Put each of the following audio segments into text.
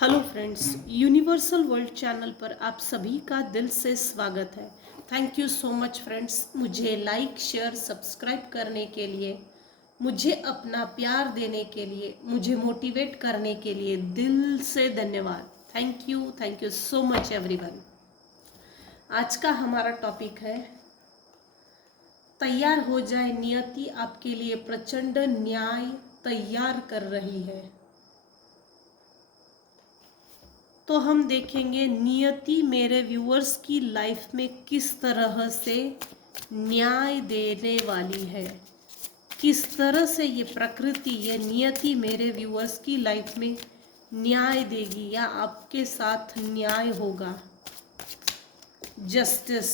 Hello friends, universal world channel पर आप सभी का दिल से स्वागत है। Thank you so much friends, मुझे लाइक शेयर सब्सक्राइब करने के लिए, मुझे अपना प्यार देने के लिए, मुझे मोटिवेट करने के लिए दिल से धन्यवाद। Thank you so much everyone. आज का हमारा टॉपिक है तैयार हो जाए नियति आपके लिए प्रचंड न्याय तैयार कर रही है। तो हम देखेंगे नियति मेरे व्यूअर्स की लाइफ में किस तरह से न्याय देने वाली है, किस तरह से ये प्रकृति ये नियति मेरे व्यूअर्स की लाइफ में न्याय देगी या आपके साथ न्याय होगा। जस्टिस।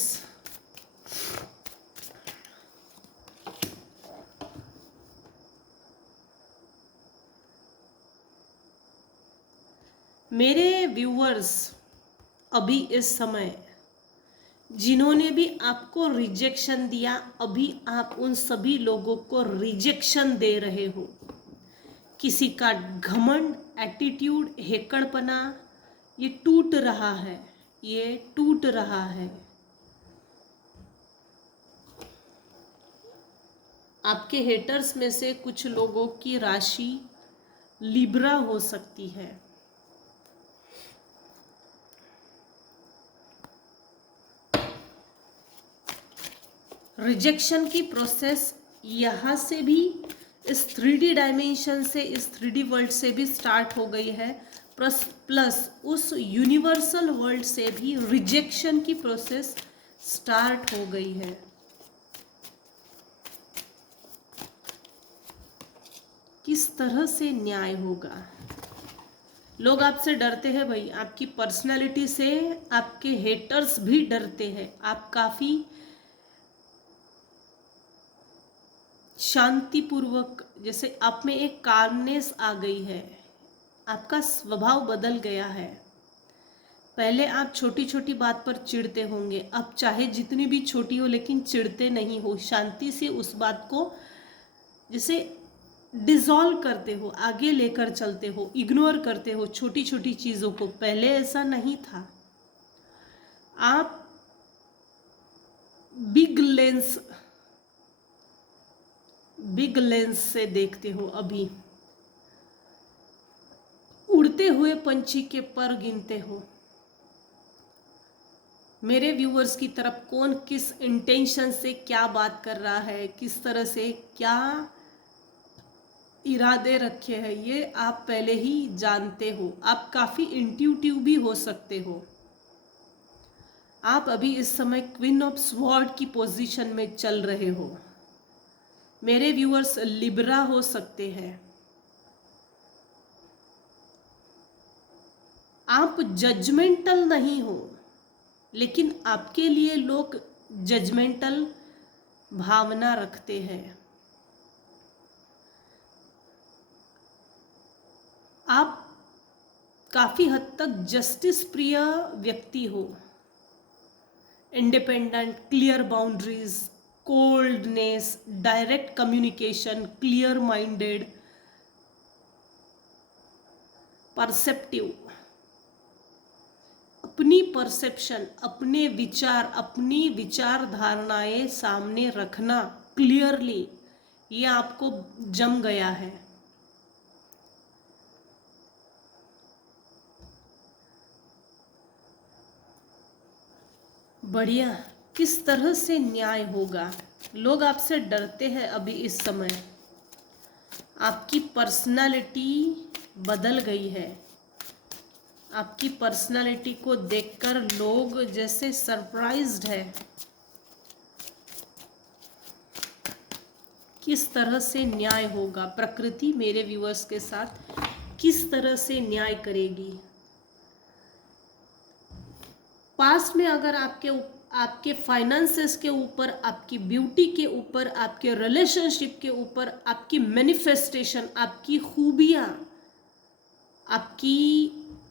मेरे व्यूअर्स अभी इस समय जिन्होंने भी आपको रिजेक्शन दिया, अभी आप उन सभी लोगों को रिजेक्शन दे रहे हो। किसी का घमंड, एटीट्यूड, हेकड़पना ये टूट रहा है, ये टूट रहा है। आपके हेटर्स में से कुछ लोगों की राशि लिब्रा हो सकती है। रिजेक्शन की प्रोसेस यहाँ से भी इस 3D डायमेंशन से, इस 3D वर्ल्ड से भी स्टार्ट हो गई है, प्लस उस यूनिवर्सल वर्ल्ड से भी रिजेक्शन की प्रोसेस स्टार्ट हो गई है। किस तरह से न्याय होगा? लोग आपसे डरते हैं भाई, आपकी पर्सनालिटी से आपके हेटर्स भी डरते हैं। आप काफ़ी शांतिपूर्वक, जैसे आप में एक कामनेस आ गई है, आपका स्वभाव बदल गया है। पहले आप छोटी छोटी बात पर चिढ़ते होंगे, अब चाहे जितनी भी छोटी हो लेकिन चिढ़ते नहीं हो, शांति से उस बात को जैसे डिसॉल्व करते हो, आगे लेकर चलते हो, इग्नोर करते हो छोटी छोटी चीज़ों को। पहले ऐसा नहीं था। आप बिग लेंस से देखते हो। अभी उड़ते हुए पंछी के पर गिनते हो। मेरे व्यूअर्स की तरफ कौन किस इंटेंशन से क्या बात कर रहा है, किस तरह से क्या इरादे रखे हैं, ये आप पहले ही जानते हो। आप काफ़ी इंट्यूटिव भी हो सकते हो। आप अभी इस समय क्वीन ऑफ स्वॉर्ड की पोजीशन में चल रहे हो। मेरे व्यूअर्स लिब्रा हो सकते हैं। आप जजमेंटल नहीं हो, लेकिन आपके लिए लोग जजमेंटल भावना रखते हैं। आप काफ़ी हद तक जस्टिस प्रिय व्यक्ति हो। Independent, clear boundaries, coldness, direct communication, clear minded, perceptive, अपनी परसेप्शन, अपने विचार, अपनी विचारधारणाएं सामने रखना क्लियरली, ये आपको जम गया है। बढ़िया। किस तरह से न्याय होगा? लोग आपसे डरते हैं अभी इस समय। आपकी पर्सनालिटी बदल गई है। आपकी पर्सनालिटी को देखकर लोग जैसे सरप्राइज्ड है। किस तरह से न्याय होगा? प्रकृति मेरे व्यूअर्स के साथ किस तरह से न्याय करेगी? पास्ट में अगर आपके फाइनेंसेस के ऊपर, आपकी ब्यूटी के ऊपर, आपके रिलेशनशिप के ऊपर, आपकी मैनिफेस्टेशन, आपकी खूबियाँ, आपकी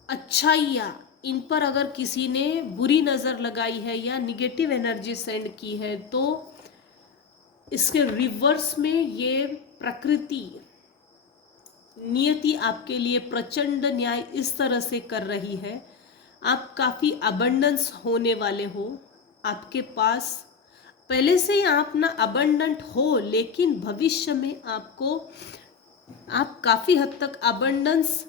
अच्छाइयाँ, इन पर अगर किसी ने बुरी नज़र लगाई है या निगेटिव एनर्जी सेंड की है, तो इसके रिवर्स में ये प्रकृति नियति आपके लिए प्रचंड न्याय इस तरह से कर रही है, आप काफ़ी अबंडेंस होने वाले हो। आपके पास पहले से ही आप ना अबंडेंट हो, लेकिन भविष्य में आपको आप काफ़ी हद तक अबंडेंस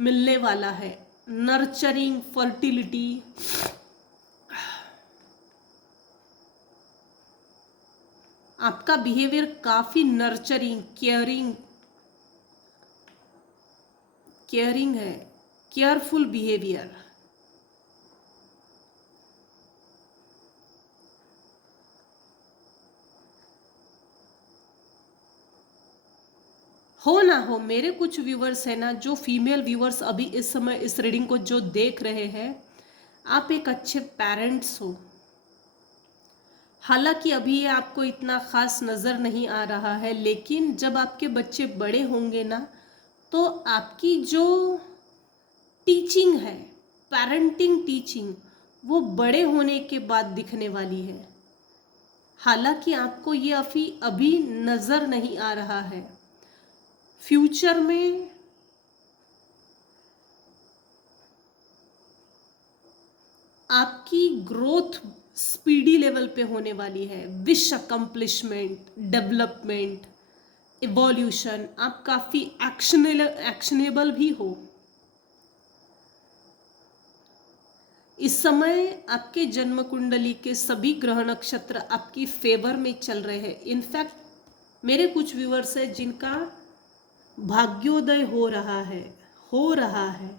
मिलने वाला है। नर्चरिंग, फर्टिलिटी, आपका बिहेवियर काफ़ी नर्चरिंग, केयरिंग है, केयरफुल बिहेवियर। हो ना हो, मेरे कुछ व्यूवर्स हैं ना, जो फीमेल व्यूवर्स अभी इस समय इस रीडिंग को जो देख रहे हैं, आप एक अच्छे पेरेंट्स हो। हालांकि अभी ये आपको इतना खास नज़र नहीं आ रहा है, लेकिन जब आपके बच्चे बड़े होंगे ना, तो आपकी जो टीचिंग है, पेरेंटिंग टीचिंग, वो बड़े होने के बाद दिखने वाली है। हालांकि आपको ये अभी नज़र नहीं आ रहा है। फ्यूचर में आपकी ग्रोथ स्पीडी लेवल पे होने वाली है। विश अकम्पलिशमेंट, डेवलपमेंट, इवोल्यूशन, आप काफ़ी एक्शनेबल भी हो। इस समय आपके जन्म कुंडली के सभी ग्रह नक्षत्र आपकी फेवर में चल रहे हैं। इनफैक्ट मेरे कुछ व्यूअर्स हैं जिनका भाग्योदय हो रहा है।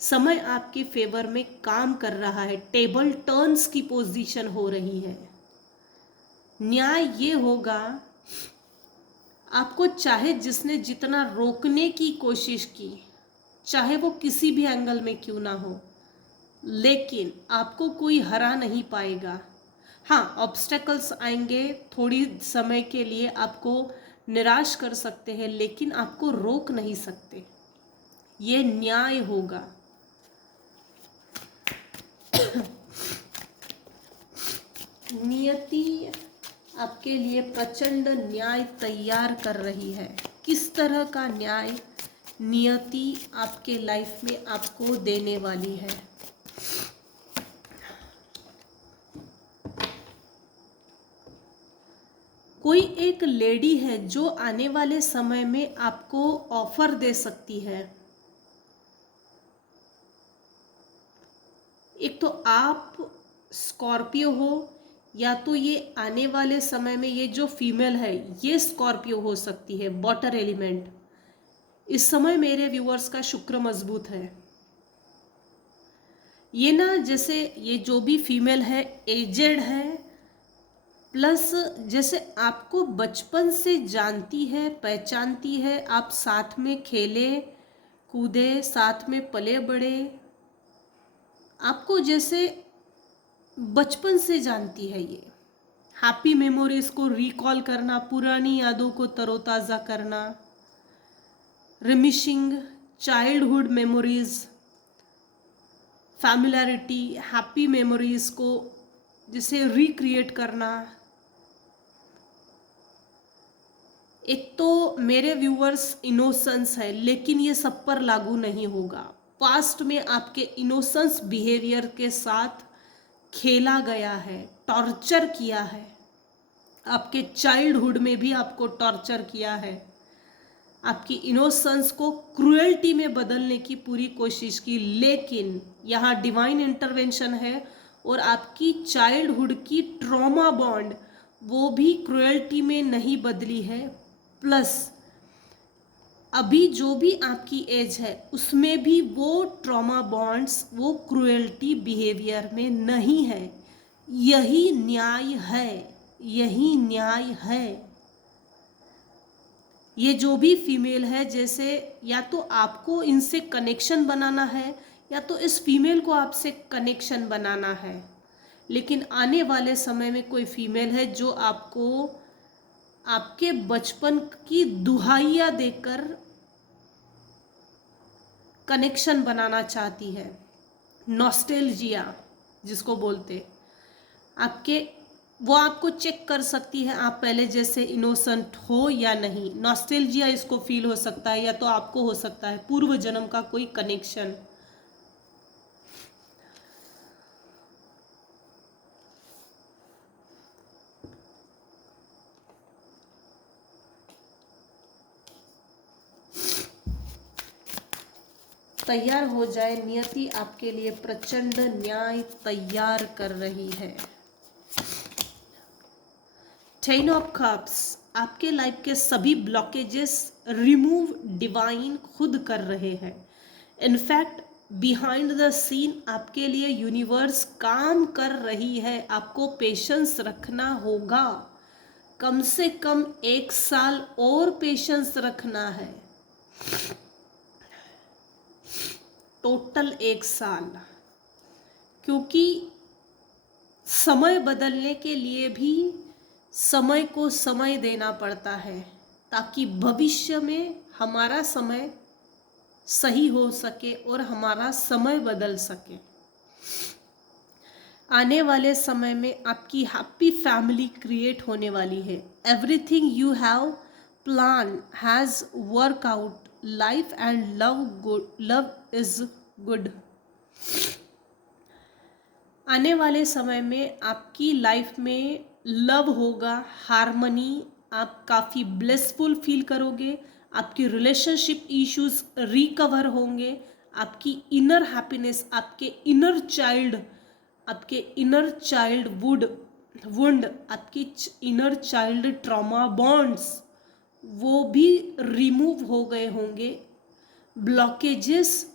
समय आपके फेवर में काम कर रहा है, टेबल टर्न्स की पोजीशन हो रही है। न्याय ये होगा, आपको चाहे जिसने जितना रोकने की कोशिश की, चाहे वो किसी भी एंगल में क्यों ना हो, लेकिन आपको कोई हरा नहीं पाएगा। हाँ, ऑब्स्टेकल्स आएंगे, थोड़ी समय के लिए आपको निराश कर सकते हैं, लेकिन आपको रोक नहीं सकते। ये न्याय होगा। नियति आपके लिए प्रचंड न्याय तैयार कर रही है। किस तरह का न्याय नियति आपके लाइफ में आपको देने वाली है? कोई एक लेडी है जो आने वाले समय में आपको ऑफर दे सकती है। एक तो आप स्कॉर्पियो हो, या तो ये आने वाले समय में ये जो फीमेल है ये स्कॉर्पियो हो सकती है, वाटर एलिमेंट। इस समय मेरे व्यूअर्स का शुक्र मजबूत है। ये ना, जैसे ये जो भी फीमेल है एजेड है, प्लस जैसे आपको बचपन से जानती है, पहचानती है, आप साथ में खेले कूदे, साथ में पले बड़े, आपको जैसे बचपन से जानती है। ये हैप्पी मेमोरीज को रिकॉल करना, पुरानी यादों को तरोताज़ा करना, reminiscing childhood memories, familiarity, happy memories को जैसे रिक्रिएट करना। एक तो मेरे व्यूअर्स इनोसेंस है, लेकिन ये सब पर लागू नहीं होगा। पास्ट में आपके इनोसेंस बिहेवियर के साथ खेला गया है, टॉर्चर किया है, आपके चाइल्डहुड में भी आपको टॉर्चर किया है, आपकी इनोसेंस को क्रूएल्टी में बदलने की पूरी कोशिश की, लेकिन यहाँ डिवाइन इंटरवेंशन है और आपकी चाइल्डहुड की ट्रॉमा बॉन्ड वो भी क्रूएल्टी में नहीं बदली है। प्लस अभी जो भी आपकी एज है उसमें भी वो ट्रॉमा बॉन्ड्स, वो क्रूएल्टी बिहेवियर में नहीं है। यही न्याय है, यही न्याय है। ये जो भी फीमेल है, जैसे या तो आपको इनसे कनेक्शन बनाना है या तो इस फीमेल को आपसे कनेक्शन बनाना है, लेकिन आने वाले समय में कोई फीमेल है जो आपको आपके बचपन की दुहाइयाँ देकर कनेक्शन बनाना चाहती है। नॉस्टैल्जिया जिसको बोलते, आपके वो आपको चेक कर सकती है आप पहले जैसे इनोसेंट हो या नहीं। नॉस्टैल्जिया इसको फील हो सकता है, या तो आपको हो सकता है पूर्व जन्म का कोई कनेक्शन। तैयार हो जाए, नियति आपके लिए प्रचंड न्याय तैयार कर रही है। टेन ऑफ कप्स, आपके लाइफ के सभी ब्लॉकेजेस रिमूव डिवाइन खुद कर रहे हैं। इनफैक्ट बिहाइंड द सीन आपके लिए यूनिवर्स काम कर रही है। आपको पेशेंस रखना होगा, कम से कम 1 साल और पेशेंस रखना है, टोटल 1 साल। क्योंकि समय बदलने के लिए भी समय को समय देना पड़ता है, ताकि भविष्य में हमारा समय सही हो सके और हमारा समय बदल सके। आने वाले समय में आपकी हैप्पी फैमिली क्रिएट होने वाली है। Everything you have plan has work out, life and love is good. आने वाले समय में आपकी लाइफ में लव होगा, हारमनी, आप काफ़ी ब्लेसफुल फील करोगे, आपकी रिलेशनशिप इश्यूज रिकवर होंगे, आपकी इनर हैप्पीनेस, आपके इनर चाइल्ड वुंड, आपकी इनर चाइल्ड ट्रॉमा बॉन्ड्स वो भी रिमूव हो गए होंगे। ब्लॉकेजेस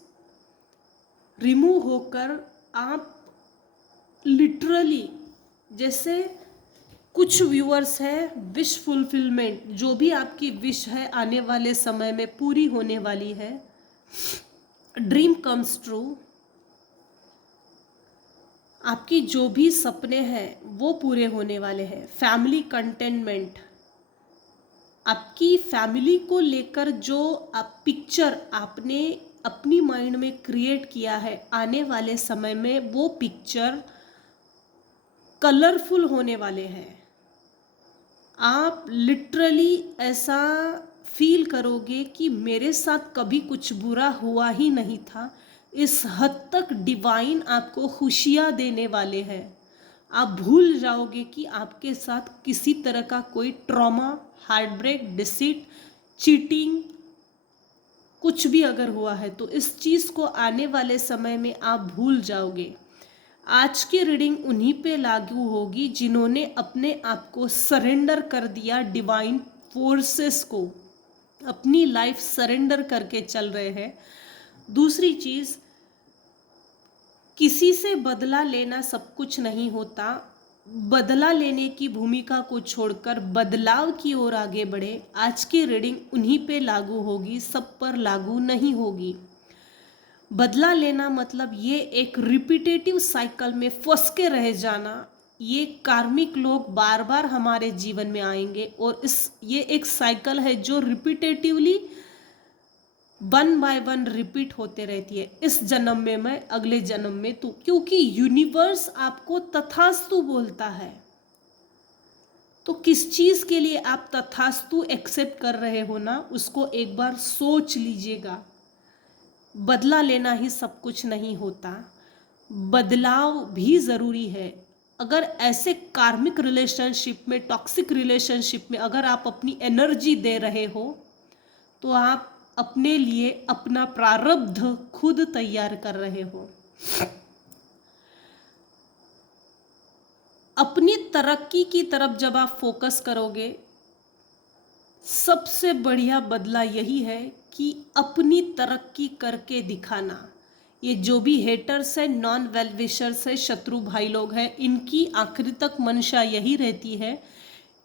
रिमूव होकर आप लिटरली, जैसे कुछ व्यूअर्स है विश फुलफिलमेंट, जो भी आपकी विश है आने वाले समय में पूरी होने वाली है। ड्रीम कम्स ट्रू, आपकी जो भी सपने हैं वो पूरे होने वाले हैं। फैमिली कंटेनमेंट, आपकी फैमिली को लेकर जो आप पिक्चर आपने अपनी माइंड में क्रिएट किया है, आने वाले समय में वो पिक्चर कलरफुल होने वाले हैं। आप लिटरली ऐसा फील करोगे कि मेरे साथ कभी कुछ बुरा हुआ ही नहीं था। इस हद तक डिवाइन आपको खुशियाँ देने वाले हैं। आप भूल जाओगे कि आपके साथ किसी तरह का कोई trauma, heartbreak, deceit, cheating कुछ भी अगर हुआ है तो इस चीज़ को आने वाले समय में आप भूल जाओगे। आज की रीडिंग उन्हीं पे लागू होगी जिन्होंने अपने आप को सरेंडर कर दिया डिवाइन फोर्सेस को, अपनी लाइफ सरेंडर करके चल रहे हैं। दूसरी चीज़, किसी से बदला लेना सब कुछ नहीं होता। बदला लेने की भूमिका को छोड़कर बदलाव की ओर आगे बढ़े। आज की रीडिंग उन्हीं पे लागू होगी, सब पर लागू नहीं होगी। बदला लेना मतलब ये एक रिपीटेटिव साइकिल में फंस के रह जाना। ये कार्मिक लोग बार बार हमारे जीवन में आएंगे और ये एक साइकिल है जो रिपीटेटिवली 1 बाय 1 रिपीट होते रहती है। इस जन्म में मैं, अगले जन्म में तू, क्योंकि यूनिवर्स आपको तथास्तु बोलता है। तो किस चीज़ के लिए आप तथास्तु एक्सेप्ट कर रहे हो ना, उसको एक बार सोच लीजिएगा। बदला लेना ही सब कुछ नहीं होता, बदलाव भी ज़रूरी है। अगर ऐसे कार्मिक रिलेशनशिप में, टॉक्सिक रिलेशनशिप में अगर आप अपनी एनर्जी दे रहे हो तो आप अपने लिए अपना प्रारब्ध खुद तैयार कर रहे हो। अपनी तरक्की की तरफ जब आप फोकस करोगे, सबसे बढ़िया बदला यही है कि अपनी तरक्की करके दिखाना। ये जो भी हेटर्स है, नॉन वेल विशर्स है, शत्रु भाई लोग हैं, इनकी आखिरी तक मंशा यही रहती है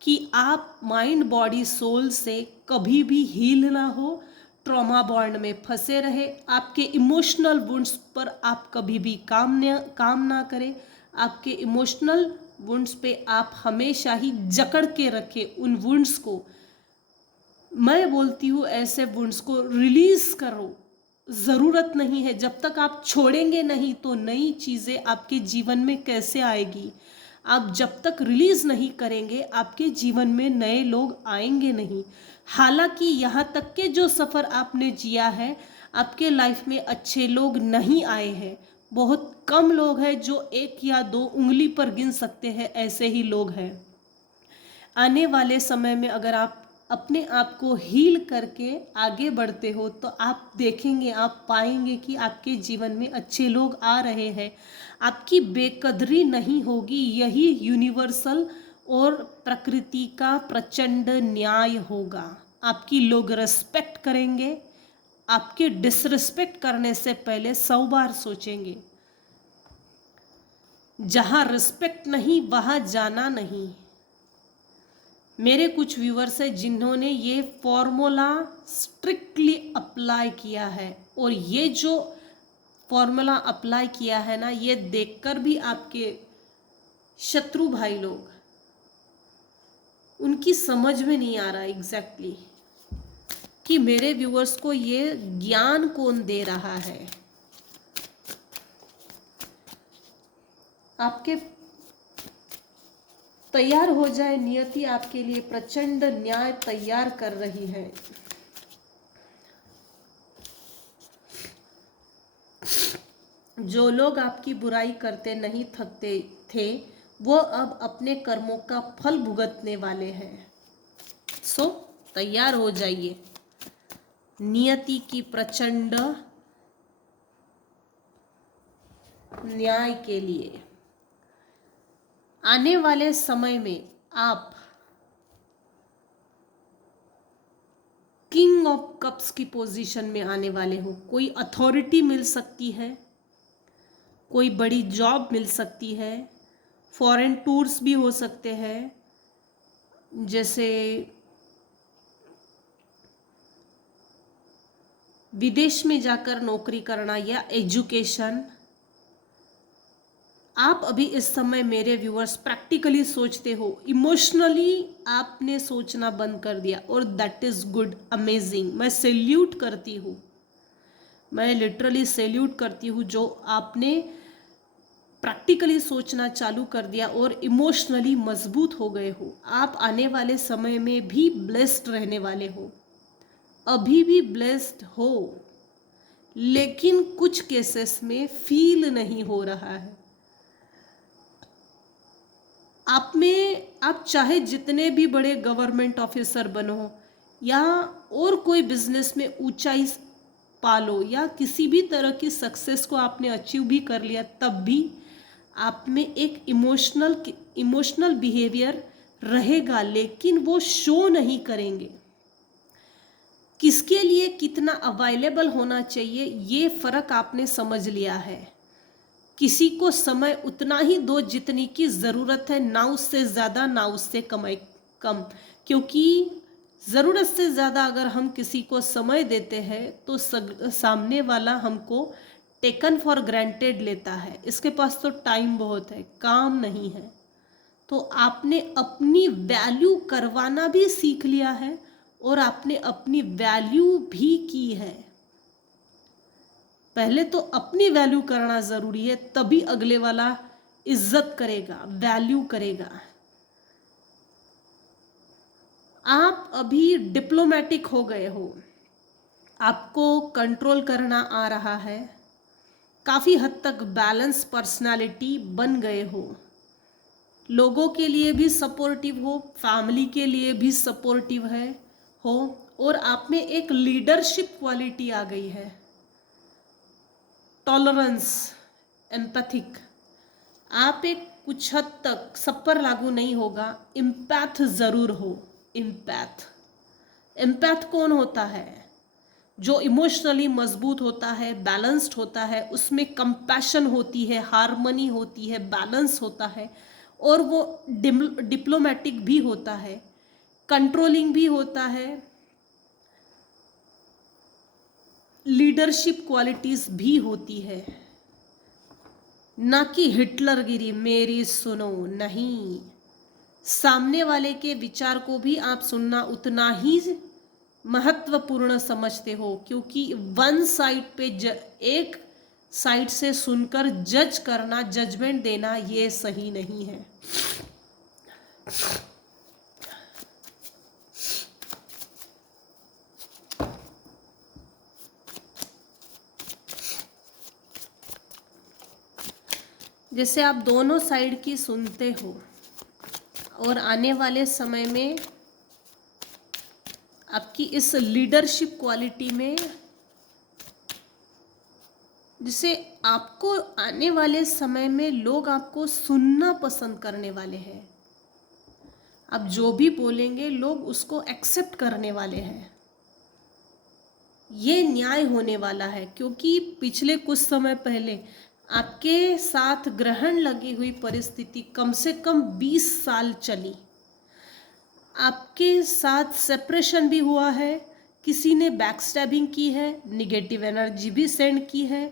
कि आप माइंड बॉडी सोल से कभी भी हील ना हो, ट्रॉमा बॉन्ड में फंसे रहे। आपके इमोशनल वुंड्स पर आप कभी भी काम ना करें। आपके इमोशनल वुंड्स पे आप हमेशा ही जकड़ के रखें उन वुंड्स को। मैं बोलती हूँ ऐसे वुंड्स को रिलीज करो। ज़रूरत नहीं है, जब तक आप छोड़ेंगे नहीं तो नई चीज़ें आपके जीवन में कैसे आएगी। आप जब तक रिलीज नहीं करेंगे आपके जीवन में नए लोग आएंगे नहीं। हालांकि यहाँ तक के जो सफ़र आपने जिया है, आपके लाइफ में अच्छे लोग नहीं आए हैं। बहुत कम लोग हैं, जो 1 या 2 उंगली पर गिन सकते हैं, ऐसे ही लोग हैं। आने वाले समय में अगर आप अपने आप को हील करके आगे बढ़ते हो तो आप देखेंगे, आप पाएंगे कि आपके जीवन में अच्छे लोग आ रहे हैं। आपकी बेकदरी नहीं होगी। यही यूनिवर्सल और प्रकृति का प्रचंड न्याय होगा। आपकी लोग रिस्पेक्ट करेंगे। आपके डिसरिस्पेक्ट करने से पहले 100 बार सोचेंगे। जहाँ रिस्पेक्ट नहीं वहाँ जाना नहीं। मेरे कुछ व्यूअर्स हैं जिन्होंने ये फॉर्मूला स्ट्रिक्टली अप्लाई किया है, और ये जो फॉर्मूला अप्लाई किया है ना, ये देखकर भी आपके शत्रु भाई लोग, उनकी समझ में नहीं आ रहा एग्जैक्टली कि मेरे व्यूअर्स को ये ज्ञान कौन दे रहा है। आपके तैयार हो जाए, नियति आपके लिए प्रचंड न्याय तैयार कर रही है। जो लोग आपकी बुराई करते नहीं थकते थे, वो अब अपने कर्मों का फल भुगतने वाले हैं। सो तैयार हो जाइए नियति की प्रचंड न्याय के लिए। आने वाले समय में आप किंग ऑफ कप्स की पोजीशन में आने वाले हो। कोई अथॉरिटी मिल सकती है, कोई बड़ी जॉब मिल सकती है, फॉरेन टूर्स भी हो सकते हैं, जैसे विदेश में जाकर नौकरी करना या एजुकेशन। आप अभी इस समय मेरे व्यूअर्स प्रैक्टिकली सोचते हो, इमोशनली आपने सोचना बंद कर दिया, और दैट इज़ गुड, अमेजिंग। मैं सैल्यूट करती हूँ, मैं लिटरली सैल्यूट करती हूँ जो आपने प्रैक्टिकली सोचना चालू कर दिया और इमोशनली मजबूत हो गए हो। आप आने वाले समय में भी ब्लेस्ड रहने वाले हो, अभी भी ब्लेस्ड हो, लेकिन कुछ केसेस में फील नहीं हो रहा है। आप चाहे जितने भी बड़े गवर्नमेंट ऑफिसर बनो, या और कोई बिजनेस में ऊंचाई पालो, या किसी भी तरह की सक्सेस को आपने अचीव भी कर लिया, तब भी आप में एक इमोशनल बिहेवियर रहेगा, लेकिन वो शो नहीं करेंगे। किसके लिए कितना अवेलेबल होना चाहिए, ये फर्क आपने समझ लिया है। किसी को समय उतना ही दो जितनी की ज़रूरत है, ना उससे ज़्यादा ना उससे कम। क्योंकि ज़रूरत से ज़्यादा अगर हम किसी को समय देते हैं तो सामने वाला हमको टेकन फॉर ग्रांटेड लेता है। इसके पास तो टाइम बहुत है, काम नहीं है। तो आपने अपनी वैल्यू करवाना भी सीख लिया है, और आपने अपनी वैल्यू भी की है। पहले तो अपनी वैल्यू करना ज़रूरी है, तभी अगले वाला इज्जत करेगा, वैल्यू करेगा। आप अभी डिप्लोमेटिक हो गए हो, आपको कंट्रोल करना आ रहा है, काफ़ी हद तक बैलेंस पर्सनालिटी बन गए हो, लोगों के लिए भी सपोर्टिव हो, फैमिली के लिए भी सपोर्टिव हो, और आप में एक लीडरशिप क्वालिटी आ गई है, टॉलरेंस, एम्पैथिक। आप एक कुछ हद तक, सब पर लागू नहीं होगा, इम्पैथ ज़रूर हो। एम्पैथ कौन होता है? जो इमोशनली मजबूत होता है, बैलेंस्ड होता है, उसमें कंपैशन होती है, हार्मनी होती है, बैलेंस होता है, और वो डिप्लोमेटिक भी होता है, कंट्रोलिंग भी होता है, लीडरशिप क्वालिटीज़ भी होती है। ना कि हिटलरगिरी, मेरी सुनो, नहीं। सामने वाले के विचार को भी आप सुनना उतना ही महत्वपूर्ण समझते हो, क्योंकि वन साइड पे एक साइड से सुनकर जज करना, जजमेंट देना, ये सही नहीं है। जैसे आप दोनों साइड की सुनते हो और आने वाले समय में आपकी इस लीडरशिप क्वालिटी में, जिसे आपको आने वाले समय में लोग आपको सुनना पसंद करने वाले हैं। आप जो भी बोलेंगे लोग उसको एक्सेप्ट करने वाले हैं। ये न्याय होने वाला है, क्योंकि पिछले कुछ समय पहले आपके साथ ग्रहण लगी हुई परिस्थिति कम से कम 20 साल चली। आपके साथ सेपरेशन भी हुआ है, किसी ने बैकस्टैबिंग की है, निगेटिव एनर्जी भी सेंड की है।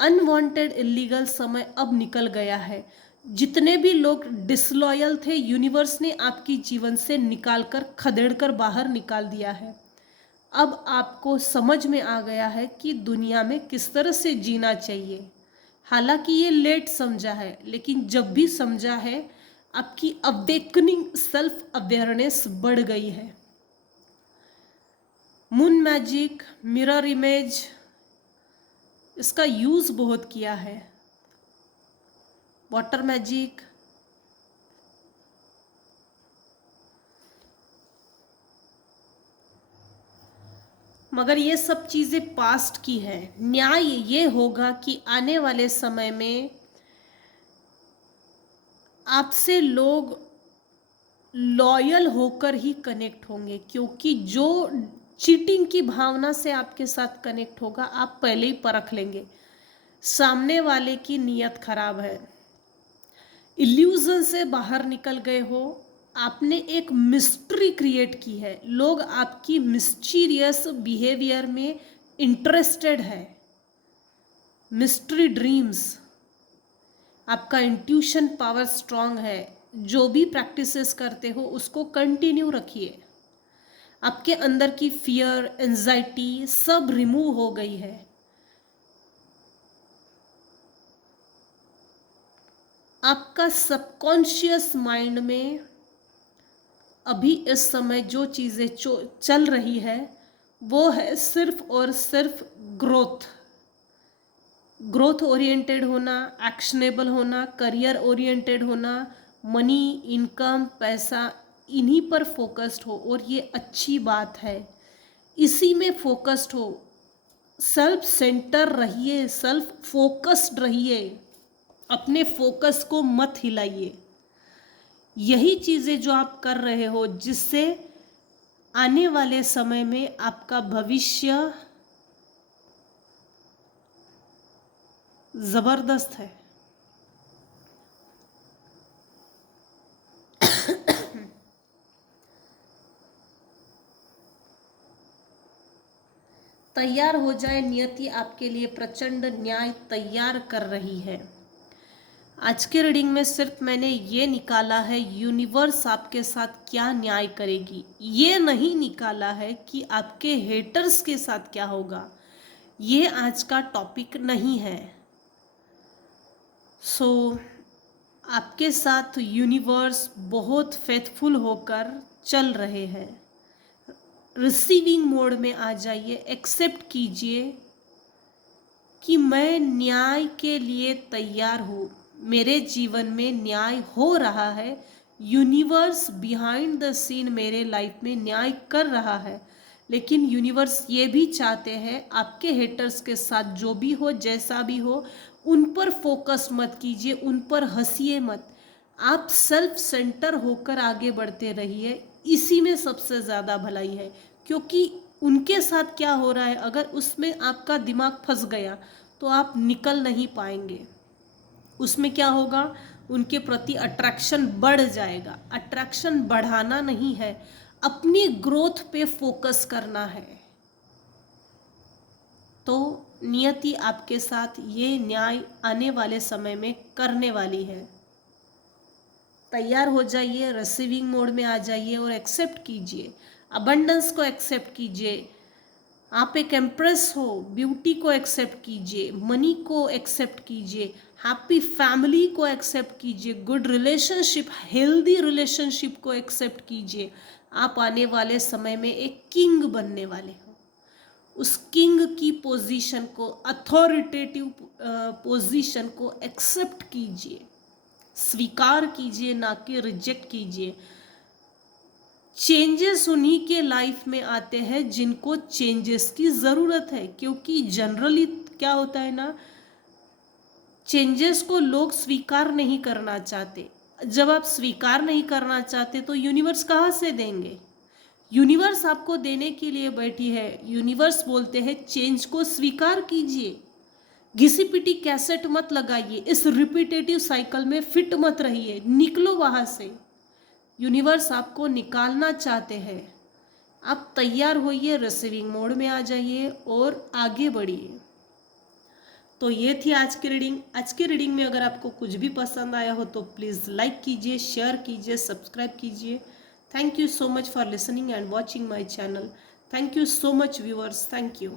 अनवांटेड इलीगल समय अब निकल गया है। जितने भी लोग डिसलॉयल थे, यूनिवर्स ने आपकी जीवन से निकालकर खदेड़कर बाहर निकाल दिया है। अब आपको समझ में आ गया है कि दुनिया में किस तरह से जीना चाहिए। हालांकि ये लेट समझा है, लेकिन जब भी समझा है आपकी अवेकनिंग सेल्फ अवेयरनेस बढ़ गई है। मून मैजिक, मिरर इमेज, इसका यूज बहुत किया है। वाटर मैजिक, मगर ये सब चीजें पास्ट की है। न्याय ये होगा कि आने वाले समय में आपसे लोग लॉयल होकर ही कनेक्ट होंगे, क्योंकि जो चीटिंग की भावना से आपके साथ कनेक्ट होगा, आप पहले ही परख लेंगे सामने वाले की नीयत खराब है। इल्यूजन से बाहर निकल गए हो, आपने एक मिस्ट्री क्रिएट की है, लोग आपकी मिस्टीरियस बिहेवियर में इंटरेस्टेड है। मिस्ट्री ड्रीम्स, आपका इंट्यूशन पावर स्ट्रांग है। जो भी प्रैक्टिसेस करते हो उसको कंटिन्यू रखिए। आपके अंदर की फियर, एंजाइटी सब रिमूव हो गई है। आपका सबकॉन्शियस माइंड में अभी इस समय जो चीज़ें चल रही है वो है सिर्फ और सिर्फ ग्रोथ ओरिएंटेड होना, एक्शनेबल होना, करियर ओरिएंटेड होना, मनी, इनकम, पैसा, इन्हीं पर फोकस्ड हो। और ये अच्छी बात है, इसी में फोकस्ड हो। सेल्फ सेंटर रहिए, सेल्फ फोकस्ड रहिए, अपने फोकस को मत हिलाइए। यही चीज़ें जो आप कर रहे हो, जिससे आने वाले समय में आपका भविष्य जबरदस्त है। तैयार हो जाए, नियति आपके लिए प्रचंड न्याय तैयार कर रही है। आज के रीडिंग में सिर्फ मैंने ये निकाला है यूनिवर्स आपके साथ क्या न्याय करेगी। ये नहीं निकाला है कि आपके हेटर्स के साथ क्या होगा। ये आज का टॉपिक नहीं है। आपके साथ यूनिवर्स बहुत फेथफुल होकर चल रहे हैं। रिसीविंग मोड में आ जाइए, एक्सेप्ट कीजिए कि मैं न्याय के लिए तैयार हूँ। मेरे जीवन में न्याय हो रहा है। यूनिवर्स बिहाइंड द सीन मेरे लाइफ में न्याय कर रहा है। लेकिन यूनिवर्स ये भी चाहते हैं आपके हेटर्स के साथ जो भी हो, जैसा भी हो, उन पर फोकस मत कीजिए, उन पर हंसिए मत। आप सेल्फ सेंटर होकर आगे बढ़ते रहिए, इसी में सबसे ज़्यादा भलाई है। क्योंकि उनके साथ क्या हो रहा है, अगर उसमें आपका दिमाग फंस गया तो आप निकल नहीं पाएंगे। उसमें क्या होगा, उनके प्रति अट्रैक्शन बढ़ जाएगा। अट्रैक्शन बढ़ाना नहीं है, अपनी ग्रोथ पे फोकस करना है। तो नियति आपके साथ ये न्याय आने वाले समय में करने वाली है। तैयार हो जाइए, रिसीविंग मोड में आ जाइए और एक्सेप्ट कीजिए। अबंडेंस को एक्सेप्ट कीजिए। आप एक एम्प्रेस हो, ब्यूटी को एक्सेप्ट कीजिए, मनी को एक्सेप्ट कीजिए, हैप्पी फैमिली को एक्सेप्ट कीजिए, गुड रिलेशनशिप, हेल्दी रिलेशनशिप को एक्सेप्ट कीजिए। आप आने वाले समय में एक किंग बनने वाले हो। उस किंग की पोजीशन को, अथॉरिटेटिव पोजीशन को एक्सेप्ट कीजिए, स्वीकार कीजिए, ना कि रिजेक्ट कीजिए। चेंजेस उन्हीं के लाइफ में आते हैं जिनको चेंजेस की ज़रूरत है, क्योंकि जनरली क्या होता है ना, चेंजेस को लोग स्वीकार नहीं करना चाहते। जब आप स्वीकार नहीं करना चाहते तो यूनिवर्स कहाँ से देंगे? यूनिवर्स आपको देने के लिए बैठी है। यूनिवर्स बोलते हैं चेंज को स्वीकार कीजिए, घिसी पिटी कैसेट मत लगाइए, इस रिपीटेटिव साइकिल में फिट मत रहिए, निकलो वहाँ से। यूनिवर्स आपको निकालना चाहते हैं। आप तैयार होइए, रिसीविंग मोड में आ जाइए और आगे बढ़िए। तो ये थी आज की रीडिंग। आज की रीडिंग में अगर आपको कुछ भी पसंद आया हो तो प्लीज़ लाइक कीजिए, शेयर कीजिए, सब्सक्राइब कीजिए। Thank you so much for listening and watching my channel. Thank you so much viewers, thank you.